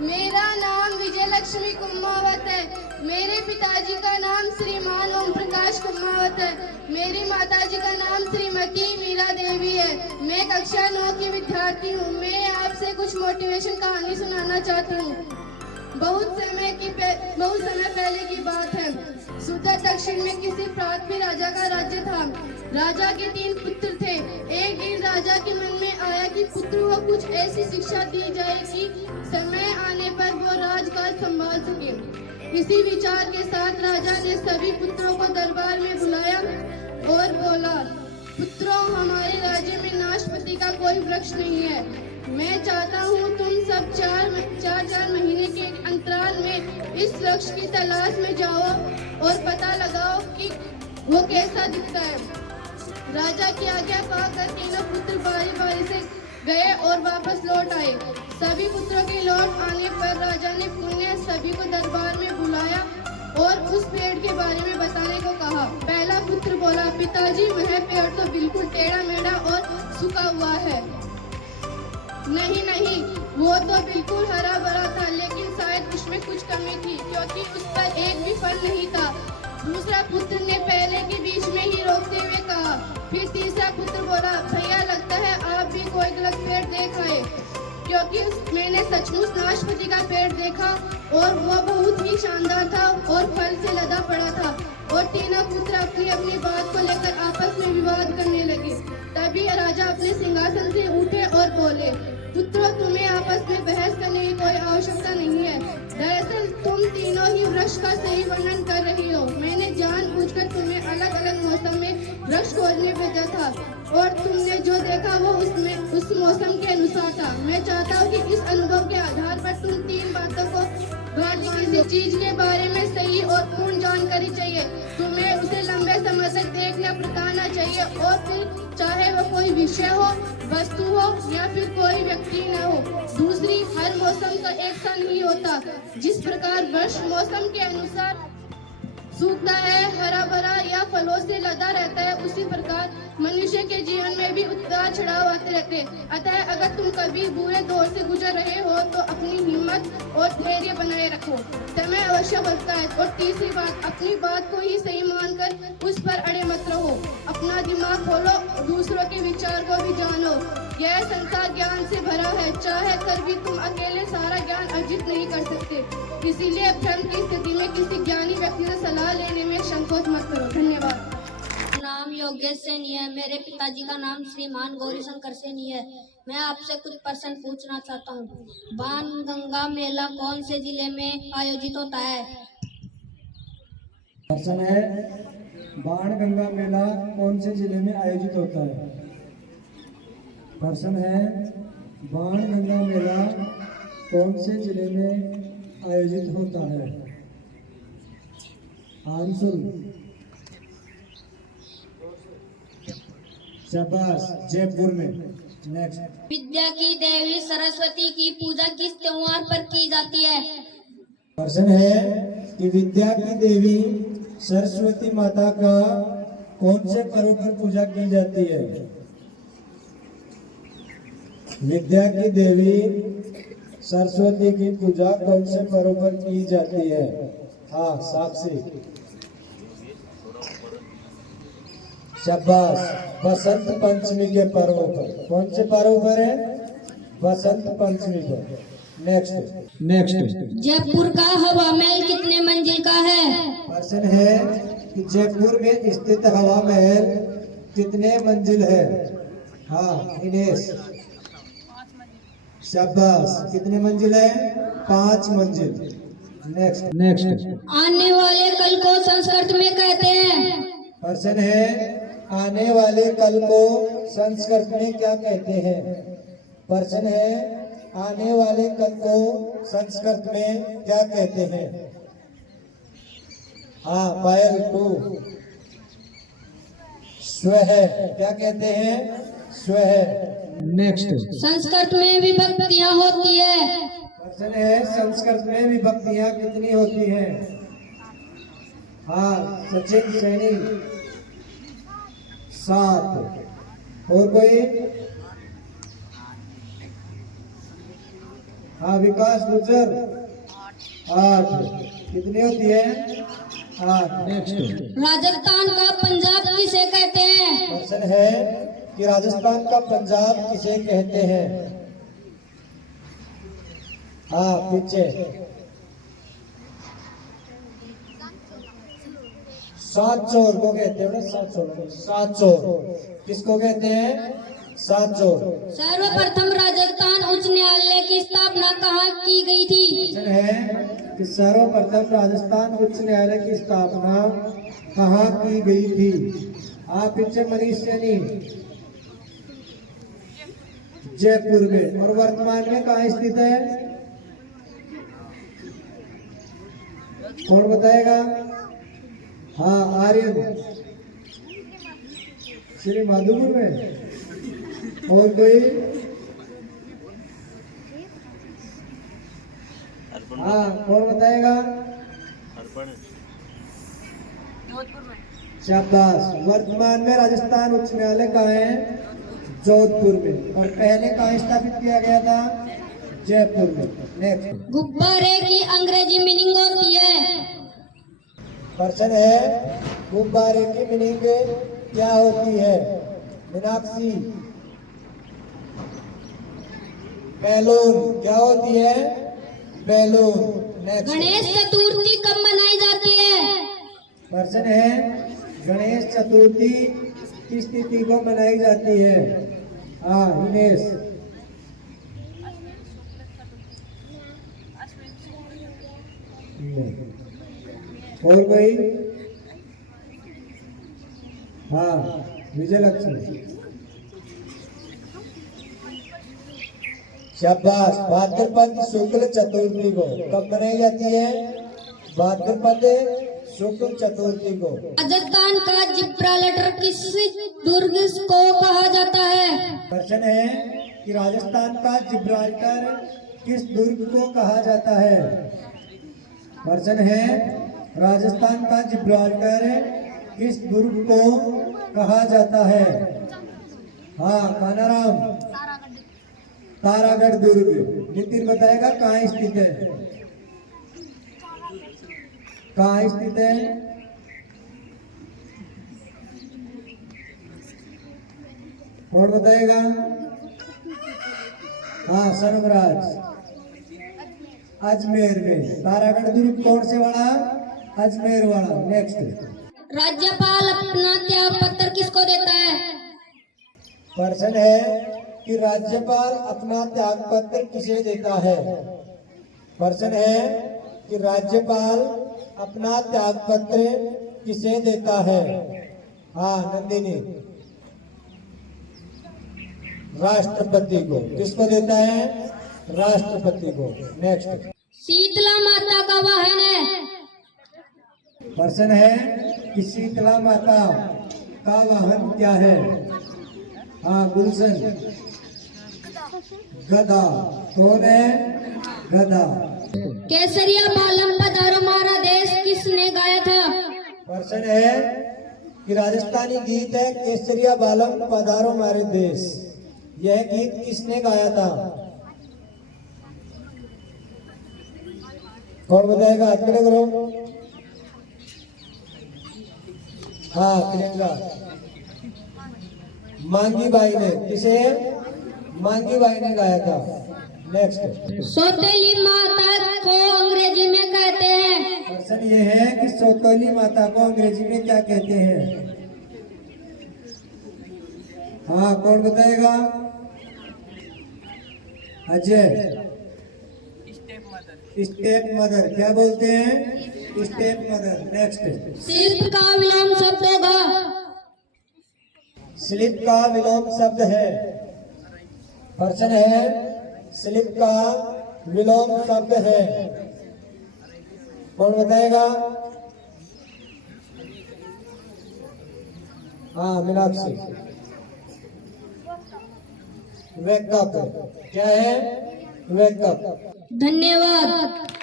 मेरा नाम विजय लक्ष्मी कुमावत है। मेरे पिताजी का नाम श्रीमान ओम प्रकाश कुमावत है। मेरी माताजी का नाम श्रीमती मीरा देवी है। मैं कक्षा 9 की विद्यार्थी हूँ। मैं आपसे कुछ मोटिवेशन कहानी सुनाना चाहती हूँ। बहुत समय पहले की बात है। सुदूर दक्षिण में किसी पृथ्वी राजा का राज्य था। राजा के 3 पुत्र थे। एक दिन राजा के मन में आया कि पुत्र को कुछ ऐसी शिक्षा दी जाए कि समय आने पर वो राजकाज संभाल सके। इसी विचार के साथ राजा ने सभी पुत्रों को दरबार में बुलाया और बोला, पुत्रों, हमारे राज्य में नाशपति का कोई वृक्ष नहीं है। मैं चाहता हूँ तुम सब चार महीने के अंतराल में इस वृक्ष की तलाश में जाओ और पता लगाओ कि वो कैसा दिखता है। राजा की आज्ञा पाकर तीनों पुत्र बारी बारी से गए और वापस लौट आए। सभी पुत्रों के लौट आने पर राजा ने पुनः सभी को दरबार में बुलाया और उस पेड़ के बारे में बताने को कहा। पहला पुत्र बोला, पिताजी, वह पेड़ तो बिल्कुल टेढ़ा मेढ़ा और सूखा हुआ है। नहीं, वो तो बिल्कुल हरा भरा था, लेकिन शायद उसमें कुछ कमी थी क्योंकि उस पर एक भी फल नहीं था। दूसरा पुत्र ने पहले के बीच में ही रोकते हुए कहा। फिर तीसरा पुत्र बोला, भैया, लगता है आप भी कोई गलत पेड़ देख आए, क्योंकि मैंने सचमुच नाशपति का पेड़ देखा और वह बहुत ही शानदार था और फल से लदा पड़ा था। और तीनों पुत्र अपनी अपनी बात को लेकर आपस में विवाद करने लगे। तभी राजा अपने सिंहासन से उठे और बोले, पुत्रों, तुम्हें आपस में बहस करने की कोई आवश्यकता नहीं है। दरअसल तुम तीनों ही वृक्ष का सही वर्णन कर रही हो। मैंने जानबूझकर तुम्हें अलग अलग मौसम में वृक्ष खोजने भेजा था और तुमने जो देखा वो उस मौसम के अनुसार था। मैं चाहता हूँ कि इस अनुभव के आधार पर तुम 3 बातों को किसी चीज के बारे में सही और पूर्ण जानकारी चाहिए। तुम्हें उसे लंबे समय तक देखना प्रताड़ना चाहिए और फिर चाहे वो कोई विषय हो, वस्तु हो या फिर कोई व्यक्ति न हो। दूसरी, हर मौसम का एक सा नहीं होता। जिस प्रकार वर्ष मौसम के अनुसार सूखता है, हरा भरा या फलों से लदा रहता है, उसी प्रकार मनुष्य के जीवन में भी उतार चढ़ाव आते रहते हैं। अतः अगर तुम कभी बुरे दौर से गुजर रहे हो तो अपनी हिम्मत और धैर्य बनाए रखो, समय अवश्य बदलता है। और तीसरी बात, अपनी बात को ही सही मानकर उस पर अड़े मत रहो। अपना दिमाग खोलो, दूसरों के विचार को भी जानो। यह संसार ज्ञान से भरा है, चाहे कर भी तुम अकेले सारा ज्ञान अर्जित नहीं कर सकते। इसीलिए भ्रम की स्थिति में किसी ज्ञानी व्यक्ति से सलाह लेने में संकोच मत करो। धन्यवाद। नाम योगेश सैनी है। मेरे पिताजी का नाम श्रीमान गौरी शंकर सैनी है। मैं आपसे कुछ प्रश्न पूछना चाहता हूँ। बाणगंगा मेला कौन से जिले में आयोजित होता है? प्रश्न है, बाणगंगा मेला कौन से जिले में आयोजित होता है? प्रश्न है, बाणगंगा मेला कौन से जिले में आयोजित होता है? आंसर शाबाश, जयपुर में। नेक्स्ट। विद्या की देवी सरस्वती की पूजा किस त्योहार पर की जाती है? प्रश्न है कि विद्या की देवी सरस्वती माता का कौन से पर्व पर पूजा की जाती है? विद्या की देवी सरस्वती की पूजा कौन से पर्व पर की जाती है? हाँ, साक्षी। शाबाश, बसंत पंचमी के पर्व पर। कौन से पर्व पर है? बसंत पंचमी पर। नेक्स्ट। जयपुर का हवा महल कितने मंजिल का है? प्रश्न है कि जयपुर में स्थित हवा महल कितने मंजिल है? हाँ, दिनेश। शाबाश, कितने मंजिल है? 5 मंजिल। नेक्स्ट। आने वाले कल को संस्कृत में कहते हैं? प्रश्न है, आने वाले कल को संस्कृत में क्या कहते हैं? प्रश्न है, आने वाले कल को संस्कृत में क्या कहते हैं? हाँ, पायल 2। स्वः, क्या कहते हैं? स्वः। नेक्स्ट। संस्कृत में विभक्तियां होती है? प्रश्न है, संस्कृत में विभक्तियां कितनी होती हैं? हाँ, सचिन सैनी 7। और कोई? हाँ विकास गुर्जर 8। कितनी होती है? 8। नेक्स्ट। राजस्थान का पंजाब किसे कहते हैं? प्रश्न है कि राजस्थान का पंजाब किसे कहते हैं? हाँ पीछे। सात चोर को कहते हैं ना, सात चोर किसको कहते हैं? सात चोर। सर्वप्रथम राजस्थान उच्च न्यायालय की स्थापना कहाँ की गई थी? प्रश्न है कि सर्वप्रथम राजस्थान उच्च न्यायालय की स्थापना कहाँ की गई थी? आप पीछे मनीष सैनी जयपुर में। और वर्तमान में कहाँ स्थित है? कौन बताएगा? हाँ आर्यन श्री माधोपुर में। और कोई? हाँ कौन बताएगा? शाबाश। वर्तमान में राजस्थान उच्च न्यायालय कहाँ है? जोधपुर में। और पहले कहाँ स्थापित किया गया था? जयपुर में। नेक्स्ट। गुब्बारे की अंग्रेजी मीनिंग होती है? प्रश्न है गुब्बारे की मीनिंग क्या होती है? मीनाक्षी। बैलून। क्या होती है? बैलून। नेक्स्ट। गणेश चतुर्थी कब मनाई जाती है? प्रश्न है गणेश चतुर्थी किस तिथि को मनाई जाती है? हाँ हिनेश। और कोई? हाँ विजय लक्ष्मी। शाबाश। भाद्रपद शुक्ल चतुर्थी को कब मनाई जाती है? भाद्रपद शुक्ल चतुर्थी को। राजस्थान का जिब्राल्टर किस दुर्ग को कहा जाता है? प्रश्न है कि राजस्थान का जिब्राल्टर किस दुर्ग को कहा जाता है? प्रश्न है राजस्थान का जिब्राल्टर किस दुर्ग को कहा जाता है? हाँ कानाराम तारागढ़ दुर्ग। नितिन बताएगा कहाँ स्थित है? कहाँ स्थित है? कौन बताएगा? हाँ सर्वराज अजमेर में। तारागढ़ दुर्ग कौन से वाला? अजमेर वाला। नेक्स्ट। राज्यपाल अपना त्याग पत्र किसको देता है? प्रश्न है कि राज्यपाल अपना त्याग पत्र किसे देता है? प्रश्न है कि राज्यपाल अपना त्याग पत्र किसे देता है? हाँ नंदिनी। राष्ट्रपति को। किसको देता है? राष्ट्रपति को। नेक्स्ट। शीतला माता का वाहन है? प्रश्न है कि शीतला माता का वाहन क्या है? हाँ गुलशन। गदा। कौन है? गदा। केसरिया बालम पधारो हमारा देश किसने गाया था? प्रश्न है कि राजस्थानी गीत है केसरिया बालम पधारो हमारे देश। यह गीत किसने गाया था? कौन बताएगा? हाथ खड़े करो। हाँ प्रियंका। मांगी बाई ने। किसे? मांगी बाई ने गाया था। नेक्स्ट। सौतेली माता को अंग्रेजी में कहते हैं? प्रश्न ये है कि सौतेली माता को अंग्रेजी में क्या कहते हैं? हाँ कौन बताएगा? अजय। Step mother. क्या बोलते हैं? Step mother. नेक्स्ट। शिल्प का विलोम शब्द होगा? स्लिप का विलोम शब्द है। प्रश्न है स्लिप का विलोम शब्द है। कौन बताएगा? हाँ मीनाक्षी। वेकअप। क्या है? वेकअप। धन्यवाद।